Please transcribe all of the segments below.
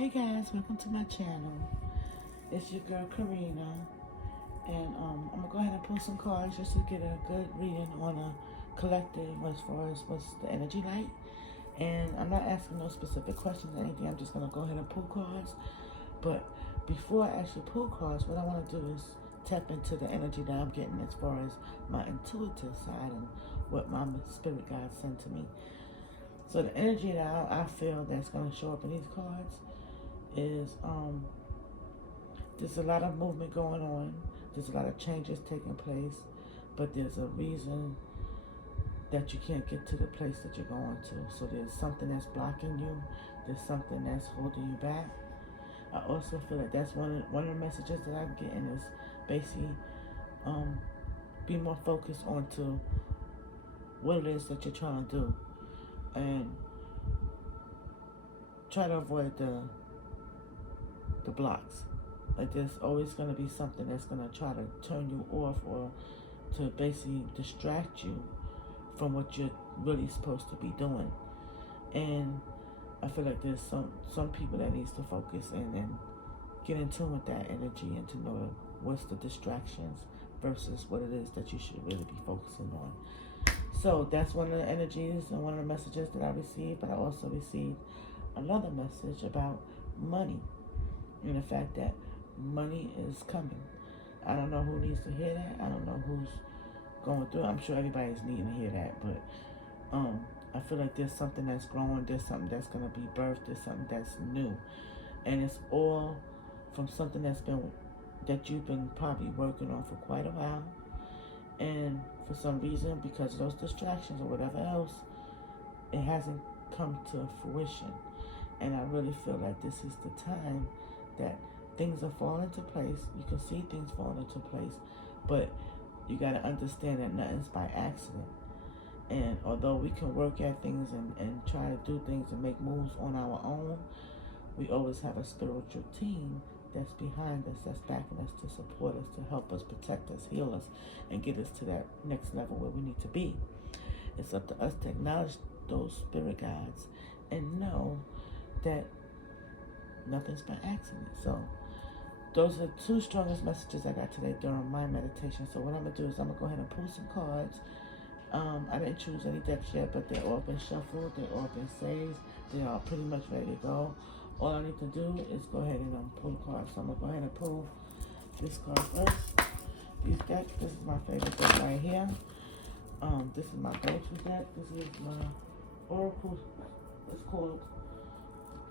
Hey guys, welcome to my channel. It's your girl Karina, and I'm gonna go ahead and pull some cards just to get a good reading on a collective as far as what's the energy like. And I'm not asking no specific questions or anything. I'm just gonna go ahead and pull cards. But before I actually pull cards, what I want to do is tap into the energy that I'm getting as far as my intuitive side and what my spirit guides send to me. So the energy that I feel that's going to show up in these cards is there's a lot of movement going on. There's a lot of changes taking place, but there's a reason that you can't get to the place that you're going to. So there's something that's blocking you. There's something that's holding you back. I also feel like that's one of the messages that I'm getting is basically be more focused onto what it is that you're trying to do, and try to avoid the blocks. Like there's always going to be something that's going to try to turn you off or to basically distract you from what you're really supposed to be doing. And I feel like there's some people that needs to focus and get in tune with that energy and to know what's the distractions versus what it is that you should really be focusing on. So that's one of the energies and one of the messages that I received, but I also received another message about money and the fact that money is coming. I don't know who needs to hear that. I don't know who's going through it. I'm sure everybody's needing to hear that, but I feel like there's something that's growing, there's something that's going to be birthed, there's something that's new. And it's all from something that you've been probably working on for quite a while. And for some reason, because of those distractions or whatever else, it hasn't come to fruition. And I really feel like this is the time that things are falling into place. You can see things falling into place, but you got to understand that nothing's by accident. And although we can work at things and try to do things and make moves on our own, we always have a spiritual team that's behind us, that's backing us, to support us, to help us, protect us, heal us, and get us to that next level where we need to be. It's up to us to acknowledge those spirit guides and know that nothing's by accident. So those are the two strongest messages I got today during my meditation. So what I'm going to do is I'm going to go ahead and pull some cards. I didn't choose any decks yet, but they're all been shuffled, they're all been saved, they are pretty much ready to go. All I need to do is go ahead and pull cards. So I'm going to go ahead and pull this card first. These decks, this is my favorite deck right here. This is my go-to deck. This is my Oracle. It's called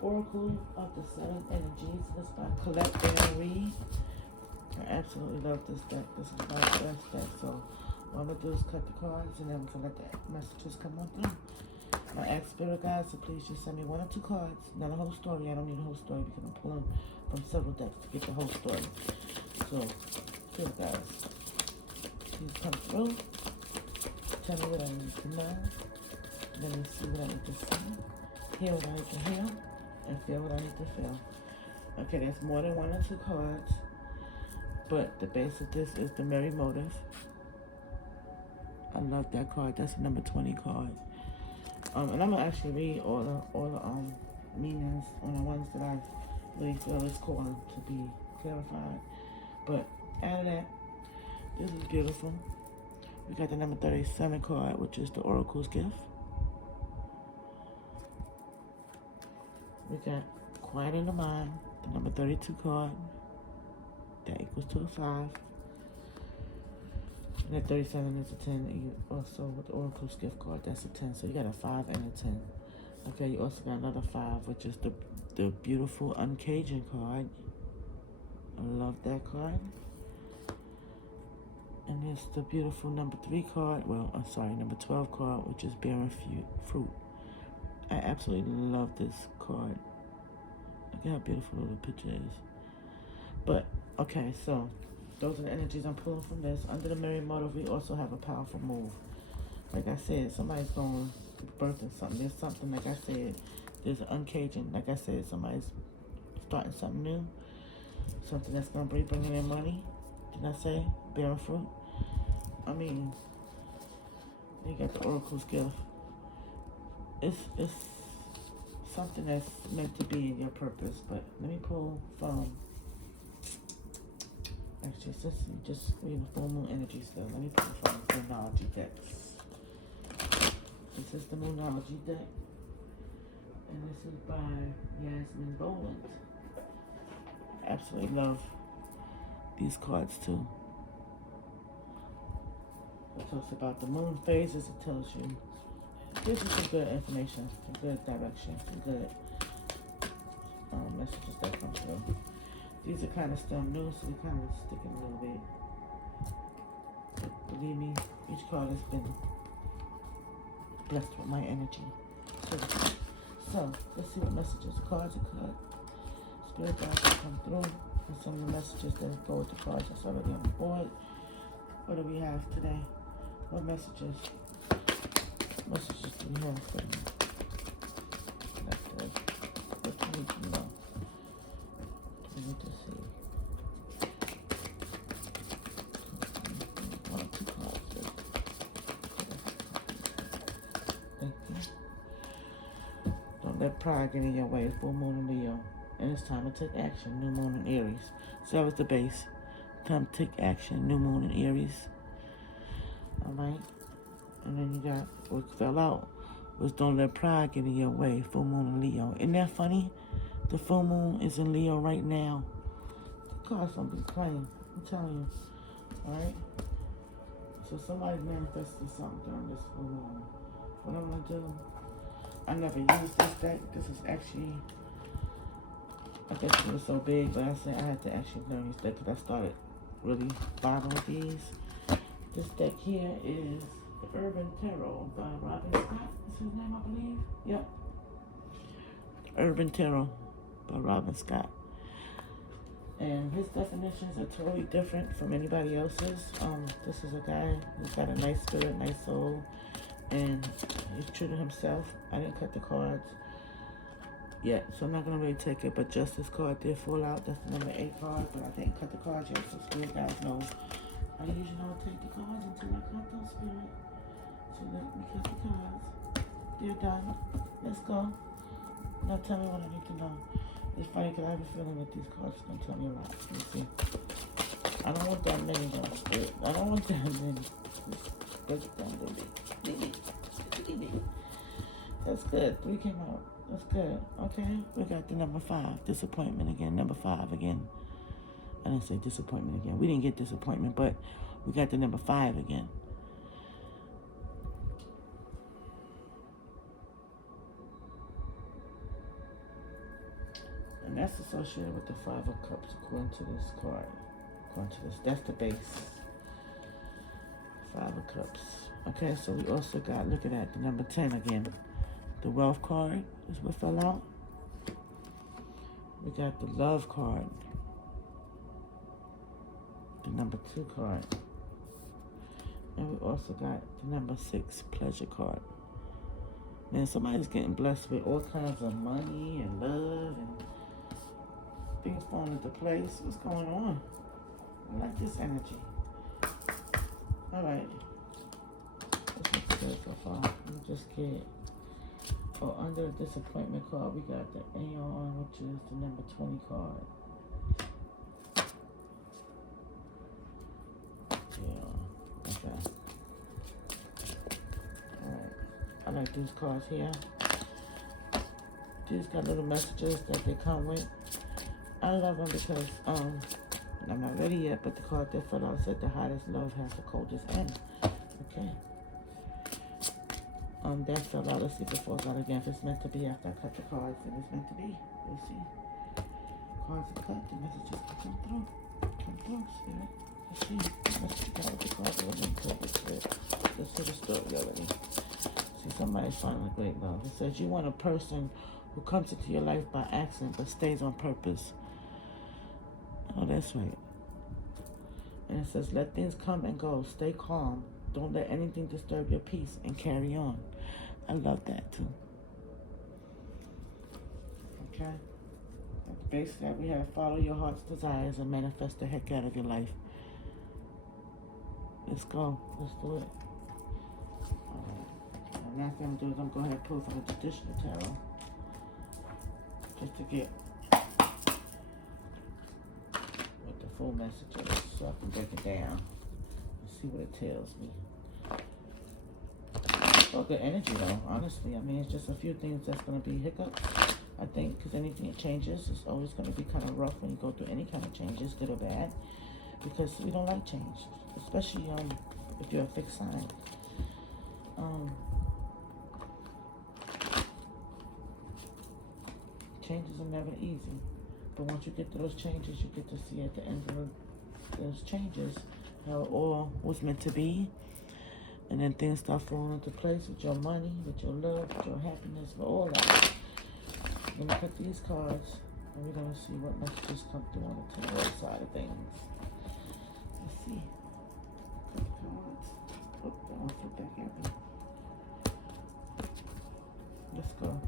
Oracle of the Seven Energies. It's by Colette Baron Reid. I absolutely love this deck. This is my best deck. So what I'm going to do is cut the cards and then I'm going to let the messages come on through. I ask spirit guides to please just send me one or two cards, not a whole story. I don't need a whole story because I'm pulling from several decks to get the whole story. So, spirit guides, please come through. Tell me what I need to know. Let me see what I need to see. Hear what I need to hear. And feel what I need to feel. Okay, there's more than one or two cards. But the base of this is the Merry Motive. I love that card. That's the number 20 card. And I'm gonna actually read all the meanings on the ones that I really feel is calling to be clarified. But out of that, this is beautiful. We got the number 37 card, which is the Oracle's Gift. We got Quiet in the Mind, the number 32 card. That equals to a 5. And that 37 is a 10. And you also, with the Oracle's Gift card, that's a 10. So you got a 5 and a 10. Okay, you also got another 5, which is the beautiful Uncaging card. I love that card. And it's the beautiful number 3 card. Well, I'm sorry, number 12 card, which is Bearing Fruit. I absolutely love this card. Look at how beautiful the picture is. But, okay, so those are the energies I'm pulling from this. Under the Merry Motive, we also have a powerful move. Like I said, somebody's going birthing something. There's something, like I said, there's an uncaging. Like I said, somebody's starting something new. Something that's going to be bringing in money. Did I say? Bearing fruit. I mean, you got the Oracle's Gift. It's something that's meant to be in your purpose. But let me pull from, actually, since you just read the full moon energy still, let me pull from the Moonology decks. This is the Moonology deck, and this is by Yasmin Boland. Absolutely love these cards too. It talks about the moon phases. It tells you, gives you some good information, some good direction, some good messages that come through. These are kind of still new, so we kind of sticking a little bit. But believe me, each card has been blessed with my energy. So let's see what messages the cards are cut. Spirit guides will come through, and some of the messages that go with the cards that's already on the board. What do we have today? What messages? Messages do we have for you? What do you need to know? What do you need to see? One, two cards. Thank you. Don't let pride get in your way. Full moon in Leo. And it's time to take action. New moon in Aries. So that was the base. Time to take action. New moon in Aries. Alright? And then you got what fell out was don't let pride get in your way. Full moon in Leo. Isn't that funny? The full moon is in Leo right now. The cards don't be playing. I'm telling you. Alright? So somebody's manifesting something during this full moon. What I'm going to do, I never used this deck. This is actually, I guess it was so big, but I said I had to actually learn this deck because I started really vibing with these. This deck here is the Urban Tarot by Robin Scott. Is his name, I believe? Yep. Urban Tarot by Robin Scott. And his definitions are totally different from anybody else's. This is a guy who's got a nice spirit, nice soul, and he's true to himself. I didn't cut the cards yet, so I'm not going to really take it, but Justice card did fall out. That's the number 8 card, but I didn't cut the cards yet, so spirit guys know I usually don't take the cards until I cut those, spirit. So let me cut the cards. They're done. Let's go. Now tell me what I need to know. It's funny because I have a feeling that these cards are going to tell me a lot. Let me see. I don't want that many though. I don't want that many. Break it down a little bit. That's good. 3 came out. That's good. Okay. We got the number 5. Disappointment again. Number 5 again. I didn't say disappointment again. We didn't get disappointment, but we got the number 5 again. And that's associated with the 5 of Cups according to this card. According to this. That's the base. 5 of Cups. Okay, so we also got, look at that, the number 10 again. The Wealth card is what fell out. We got the Love card. The number 2 card. And we also got the number 6 Pleasure card. Man, somebody's getting blessed with all kinds of money and love and things falling into place. What's going on? I like this energy. Alright. This looks good so far. Let me just get... Oh, under the disappointment card, we got the Aeon, which is the number 20 card. Okay. Alright. I like these cards here. These got little messages that they come with. I love them because I'm not ready yet, but the card that fell out said the hottest love has the coldest end. Okay. That fell out. Let's see if it falls out again. If it's meant to be after I cut the cards, then it's meant to be. We'll see. Cards are cut, the messages can come through. Come through, spirit. Let's see. Message got with the cards that have been cut with spirit. Let's see the story already. See, somebody's finding a great love. It says you want a person who comes into your life by accident but stays on purpose. Oh, that's right. And it says, let things come and go. Stay calm. Don't let anything disturb your peace and carry on. I love that too. Okay? At the base of that, we have follow your heart's desires and manifest the heck out of your life. Let's go. Let's do it. Alright. And now what I'm going to do is I'm going to go ahead and pull from the traditional tarot. just to get what the full message is, so I can break it down and see what it tells me. Well, good energy though, honestly. I mean, it's just a few things that's going to be hiccups, I think, because anything that changes is always going to be kind of rough when you go through any kind of changes, good or bad, because we don't like change, especially if you're a fixed sign. Changes are never easy, but once you get to those changes, you get to see at the end of those changes how it all was meant to be. And then things start falling into place with your money, with your love, with your happiness, with all that. We're going to cut these cards, and we're going to see what messages come through on the tarot side of things. Let's see. Cut the cards. Oh, that one flipped back at me. Let's go.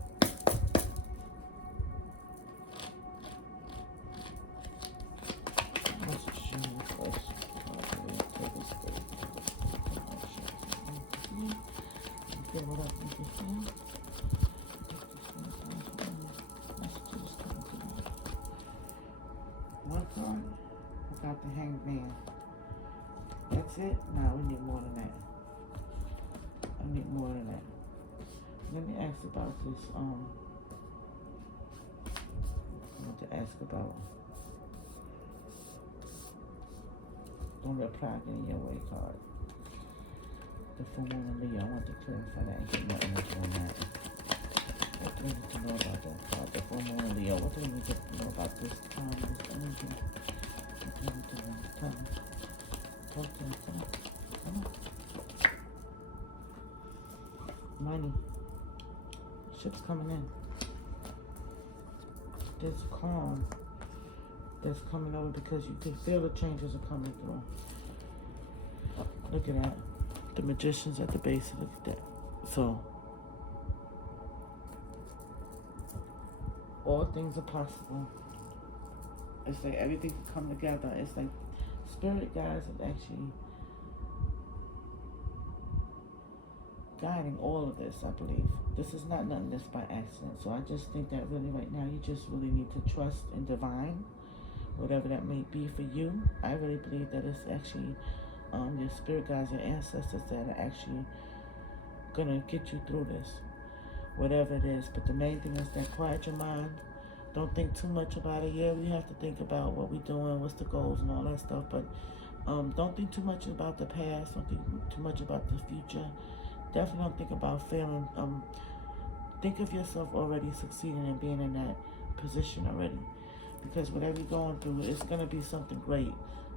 One card, I got the Hanged Man. That's it? No, we need more than that. I need more than that. Let me ask about this, I want to ask about, don't reply getting your way card. The full moon and Leo, I want to clarify that and get more energy on that. What do we need to know about that card? The full moon and Leo, what do we need to know about this time, this energy? What do we need to know? Come on. Talk to me, come on. Come on. Money. Ships coming in. There's calm that's coming over because you can feel the changes are coming through. Look at that. The Magician's at the base. Look at that. So, all things are possible. It's like everything can come together. It's like spirit guides are actually guiding all of this, I believe. This is not nothing that's by accident. So I just think that really right now you just really need to trust in divine, whatever that may be for you. I really believe that it's actually your spirit guides, your ancestors that are actually gonna get you through this, whatever it is. But the main thing is that quiet your mind. Don't think too much about it. Yeah, we have to think about what we're doing, what's the goals and all that stuff, but don't think too much about the past. Don't think too much about the future. Definitely don't think about failing. Think of yourself already succeeding and being in that position already, because whatever you're going through, it's going to be something great.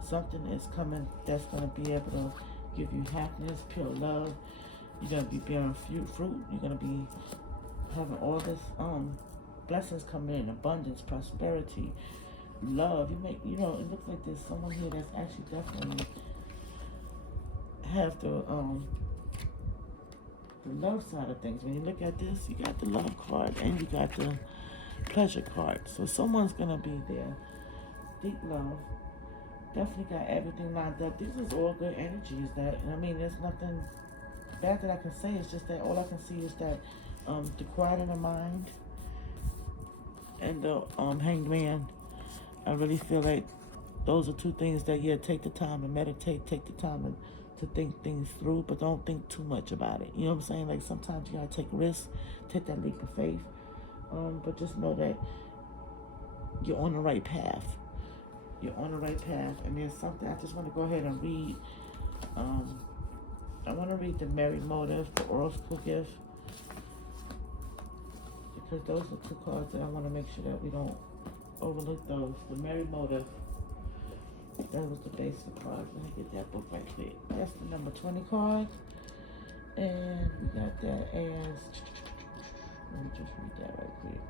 Something is coming that's going to be able to give you happiness, pure love. You're going to be bearing fruit. You're going to be having all this blessings coming in, abundance, prosperity, love. It looks like there's someone here that's actually definitely have the love side of things. When you look at this, you got the love card and you got the pleasure card. So someone's going to be there. Deep love. Definitely got everything lined up. This is all good energies. There's nothing bad that I can say. It's just that all I can see is that the quiet in the mind and the Hanged Man. I really feel like those are two things that, take the time to meditate, take the time to think things through, but don't think too much about it. You know what I'm saying? Like sometimes you gotta take risks, take that leap of faith, but just know that you're on the right path. You're on the right path, and there's something I just want to go ahead and read. I want to read the Merry Motive, the Oracle Gift, because those are two cards that I want to make sure that we don't overlook those. The Merry Motive. That was the basic card. Let me get that book right quick. That's the number 20 card. And we got that as... Let me just read that right quick.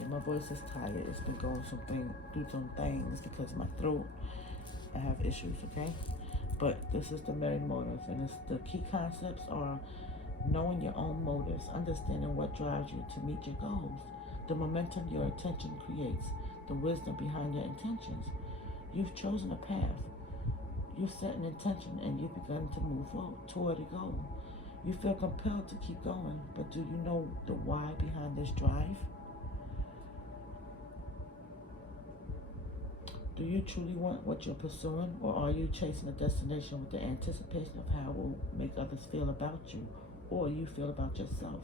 Yeah, my voice is tired. It's been going through some things because of my throat. I have issues, okay? But this is the Merry Motive. And the key concepts are knowing your own motives, understanding what drives you to meet your goals, the momentum your attention creates, the wisdom behind your intentions. You've chosen a path. You've set an intention and you've begun to move forward toward a goal. You feel compelled to keep going, but do you know the why behind this drive? Do you truly want what you're pursuing, or are you chasing a destination with the anticipation of how it will make others feel about you, or you feel about yourself?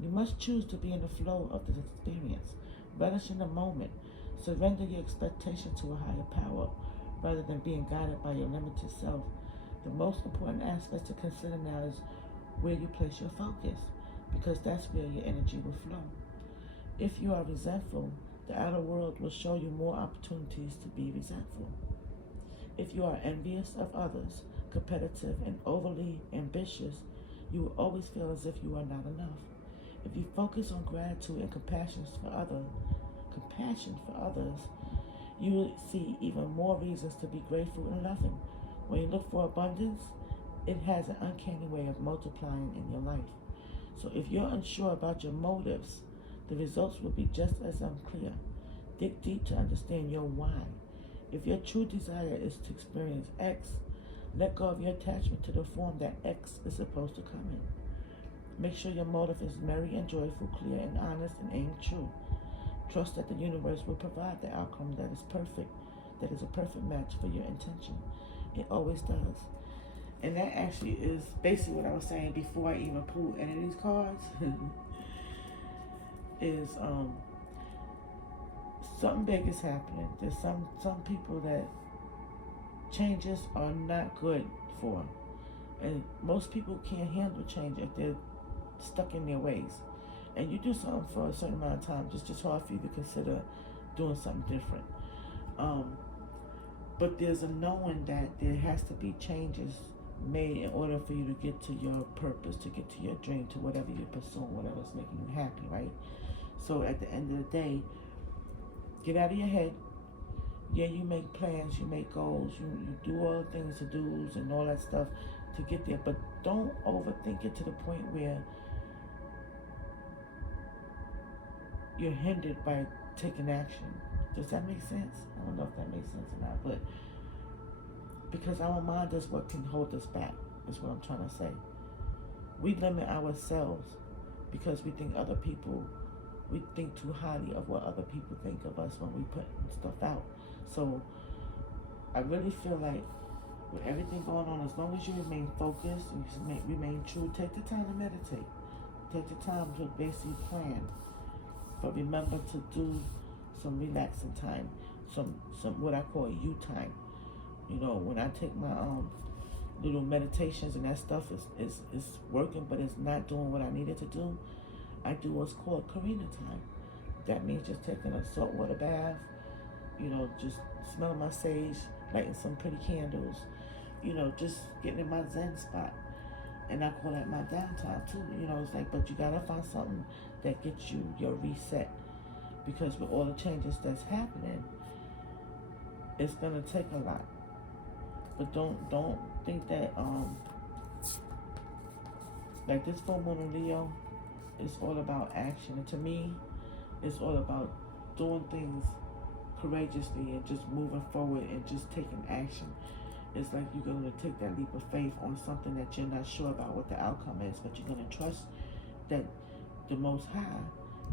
You must choose to be in the flow of this experience. Relish in the moment. Surrender your expectation to a higher power rather than being guided by your limited self. The most important aspect to consider now is where you place your focus, because that's where your energy will flow. If you are resentful, the outer world will show you more opportunities to be resentful. If you are envious of others, competitive, and overly ambitious, you will always feel as if you are not enough. If you focus on gratitude and compassion for others, you will see even more reasons to be grateful and loving. When you look for abundance, it has an uncanny way of multiplying in your life. So if you're unsure about your motives, the results will be just as unclear. Dig deep to understand your why. If your true desire is to experience X, let go of your attachment to the form that X is supposed to come in. Make sure your motive is merry and joyful, clear and honest, and aim true. Trust that the universe will provide the outcome that is perfect, that is a perfect match for your intention. It always does. And that actually is basically what I was saying before I even pulled any of these cards. is something big is happening. There's some people that changes are not good for. And most people can't handle change if they're stuck in their ways. And you do something for a certain amount of time, it's just hard for you to consider doing something different. But there's a knowing that there has to be changes made in order for you to get to your purpose, to get to your dream, to whatever you're pursuing, whatever's making you happy, right? So at the end of the day, get out of your head. Yeah, you make plans, you make goals, you do all the things, to do's and all that stuff to get there, but don't overthink it to the point where you're hindered by taking action. Does that make sense? I don't know if that makes sense or not, but because our mind is what can hold us back, is what I'm trying to say. We limit ourselves because we think too highly of what other people think of us when we put stuff out. So I really feel like with everything going on, as long as you remain focused and you remain true, take the time to meditate. Take the time to basically plan. But remember to do some relaxing time, some what I call you time. You know, when I take my little meditations and that stuff is working, but it's not doing what I needed to do, I do what's called Karina time. That means just taking a saltwater bath, you know, just smelling my sage, lighting some pretty candles, you know, just getting in my Zen spot. And I call that my downtime too. You know, it's like, but you gotta find something that gets you your reset. Because with all the changes that's happening, it's gonna take a lot. But don't think that like this full moon in Leo is all about action. And to me, it's all about doing things courageously and just moving forward and just taking action. It's like you're going to take that leap of faith on something that you're not sure about what the outcome is, but you're going to trust that the Most High,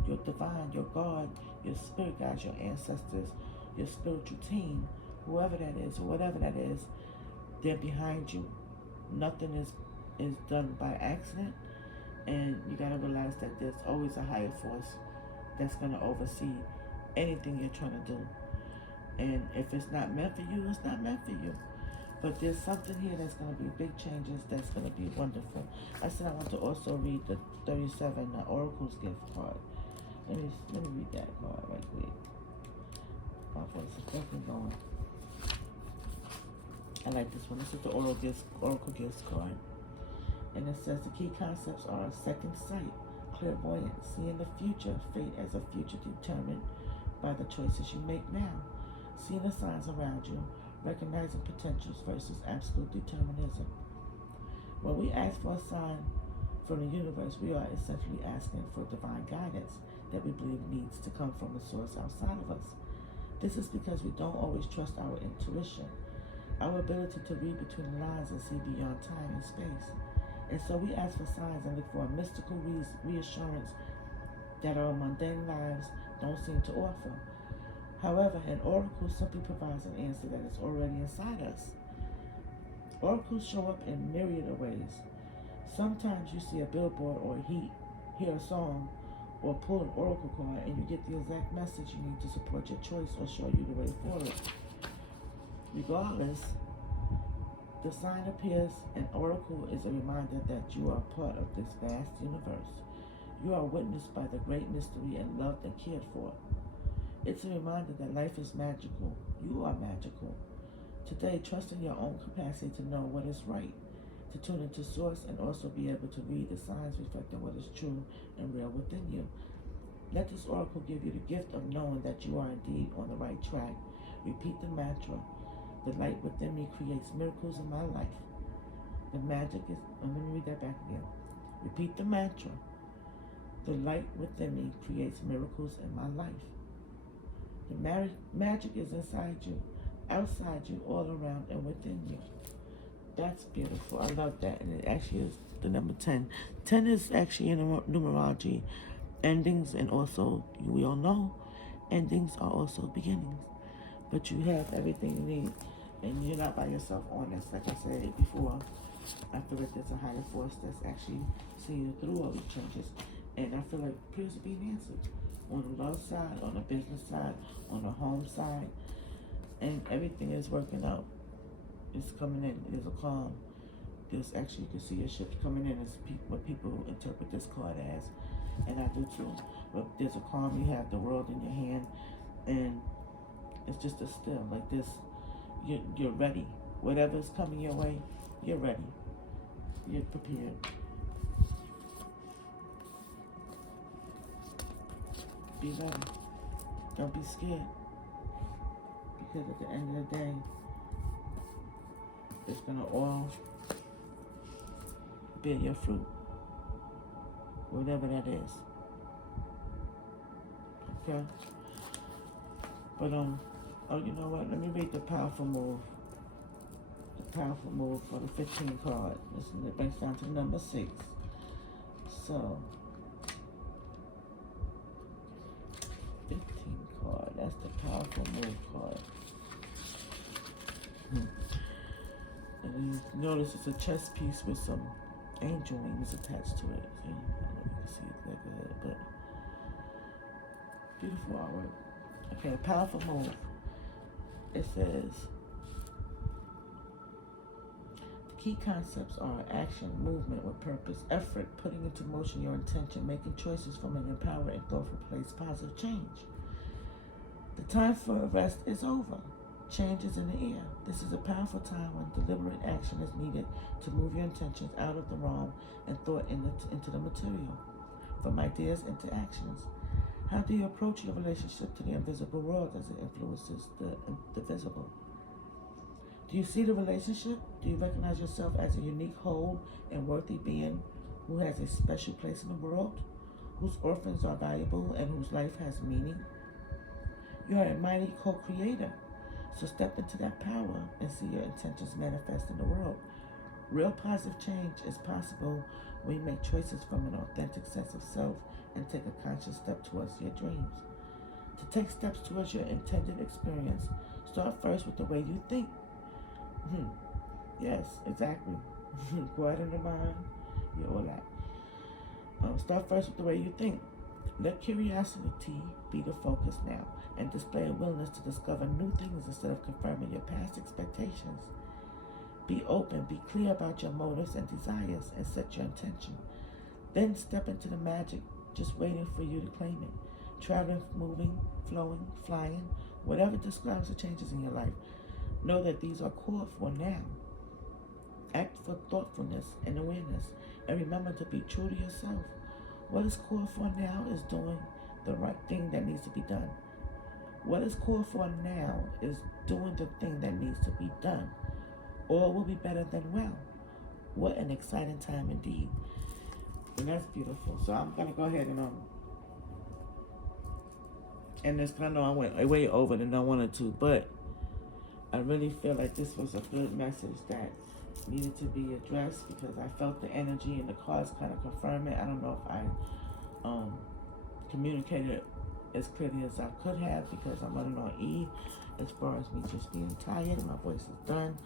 your divine, your God, your spirit guides, your ancestors, your spiritual team, whoever that is or whatever that is, they're behind you. Nothing is done by accident, and you got to realize that there's always a higher force that's going to oversee anything you're trying to do. And if it's not meant for you, it's not meant for you. But there's something here that's going to be big changes that's going to be wonderful. I said I want to also read the 37 Oracle's gift card. Let me read that card right quick. My voice is definitely going. I like this one. This is the Oracle Gifts card. And it says the key concepts are second sight, clairvoyance, seeing the future, fate as a future determined by the choices you make now, seeing the signs around you, recognizing potentials versus absolute determinism. When we ask for a sign from the universe, we are essentially asking for divine guidance that we believe needs to come from a source outside of us. This is because we don't always trust our intuition, our ability to read between the lines and see beyond time and space. And so we ask for signs and look for a mystical reassurance that our mundane lives don't seem to offer. However, an oracle simply provides an answer that is already inside us. Oracles show up in myriad of ways. Sometimes you see a billboard or hear a song, or pull an oracle card and you get the exact message you need to support your choice or show you the way forward. Regardless, the sign appears. An oracle is a reminder that you are part of this vast universe. You are witnessed by the great mystery and loved and cared for. It's a reminder that life is magical. You are magical. Today, trust in your own capacity to know what is right, to tune into source, and also be able to read the signs reflecting what is true and real within you. Let this oracle give you the gift of knowing that you are indeed on the right track. Repeat the mantra. The light within me creates miracles in my life. The magic is, I'm going to read that back again. Repeat the mantra. The light within me creates miracles in my life. The magic is inside you, outside you, all around, and within you. That's beautiful. I love that. And it actually is the number 10. 10 is actually in numerology endings, and also, we all know, endings are also beginnings. But you have everything you need, and you're not by yourself on this. Like I said before, I feel like there's a higher force that's actually seeing you through all these changes. And I feel like prayers are being answered on the love side, on the business side, on the home side, and everything is working out. It's coming in. There's a calm. There's actually, you can see a shift coming in. It's what people interpret this card as, and I do too. But there's a calm. You have the world in your hand, and it's just a still like this. You're ready. Whatever's coming your way, you're ready. You're prepared. Be ready. Don't be scared. Because at the end of the day, it's going to all bear your fruit. Whatever that is. Okay? But, oh, you know what? Let me read the powerful move. The powerful move for the 15 card. Listen, it breaks down to number 6. So, 15 card. That's the powerful move card. And you notice it's a chess piece with some angel wings attached to it. See? I don't know if you can see it like that, but beautiful artwork. Okay, powerful move. It says, the key concepts are action, movement with purpose, effort, putting into motion your intention, making choices from an empowered and thoughtful place, positive change. The time for rest is over. Change is in the air. This is a powerful time when deliberate action is needed to move your intentions out of the realm and thought into the material, from ideas into actions. How do you approach your relationship to the invisible world as it influences the visible? Do you see the relationship? Do you recognize yourself as a unique, whole, and worthy being who has a special place in the world, whose orphans are valuable, and whose life has meaning? You are a mighty co-creator. So step into that power and see your intentions manifest in the world. Real positive change is possible when you make choices from an authentic sense of self and take a conscious step towards your dreams. To take steps towards your intended experience, start first with the way you think. Yes, exactly. Go out in the mind, all that. Start first with the way you think. Let curiosity be the focus now, and display a willingness to discover new things instead of confirming your past expectations. Be open, be clear about your motives and desires, and set your intention. Then step into the magic, just waiting for you to claim it. Traveling, moving, flowing, flying, whatever describes the changes in your life. Know that these are called for now. Act for thoughtfulness and awareness, and remember to be true to yourself. What is called for now is doing the right thing that needs to be done. What is called for now is doing the thing that needs to be done. All will be better than well. What an exciting time indeed. And that's beautiful. So I'm going to go ahead and this, I know I went way over than I wanted to, but I really feel like this was a good message that needed to be addressed because I felt the energy and the cards kind of confirm it. I don't know if I communicated as clearly as I could have because I'm running on E as far as me just being tired and my voice is done.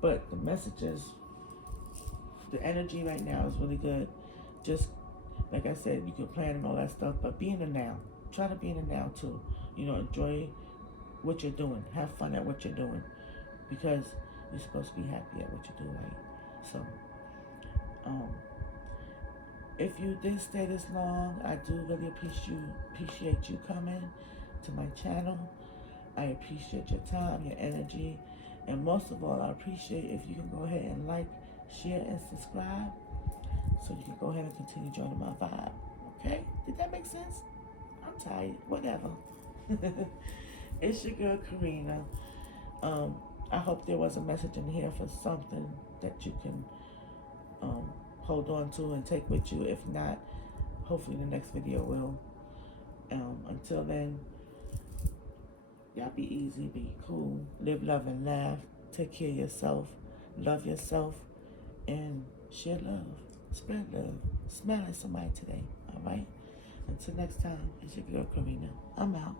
But the messages, the energy right now is really good. Just like I said, you can plan and all that stuff, but be in the now. Try to be in the now too. You know, enjoy what you're doing. Have fun at what you're doing because you're supposed to be happy at what you do, right? So, if you did stay this long, I do really appreciate you coming to my channel. I appreciate your time, your energy, and most of all, I appreciate if you can go ahead and like, share, and subscribe so you can go ahead and continue joining my vibe. Okay? Did that make sense? I'm tired. Whatever. It's your girl, Karina. I hope there was a message in here for something that you can hold on to and take with you. If not, hopefully the next video will. Until then, y'all be easy, be cool, live, love, and laugh. Take care of yourself, love yourself, and share love. Spread love. Smile at somebody today, all right? Until next time, it's your girl, Karina. I'm out.